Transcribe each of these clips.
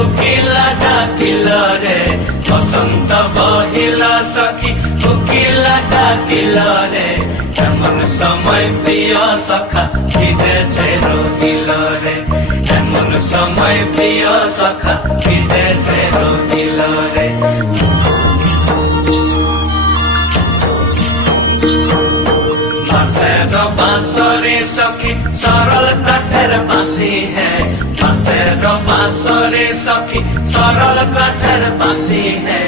কোকিলা ডাকিল রে বসন্ত বহিল সখী কোকিলা ডাকিল রে এমন সময় প্রিয় সখা বিদেশে রহিল রে এমন সময় প্রিয় সখা বিদেশে রহিল রে बांसुरी सखी सरल काठर बांसी है बांसुरी सखी सरल काठर बांसी है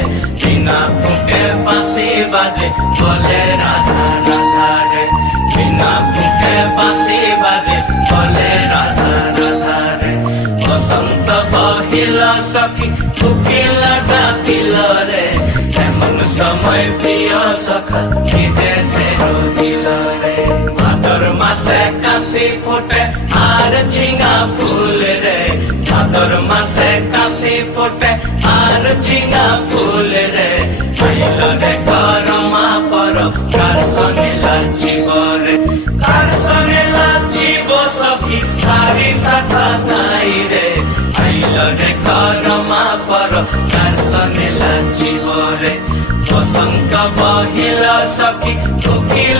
बिना फूके बांसी बाजे बोले राधा राधा रे बिना फूके बांसी बाजे बोले राधा राधा रे बसंत बहिल सखी कोकिला डाकिल रे एमन समय प्रिय सखा विदेशे रहिल रे भादर मासे काशी फुटे आर झिंगा फूल रे भादर मासे काशी फुटे आर झिंगा फूल रे आइल रे करमा पर कार संगे लाचिब रे कार संगे लाचिब सखी सारी साथा गाई रे आइल रे करमा पर कार संगे लाचिब रे बसंत बहिल सखी कोकिला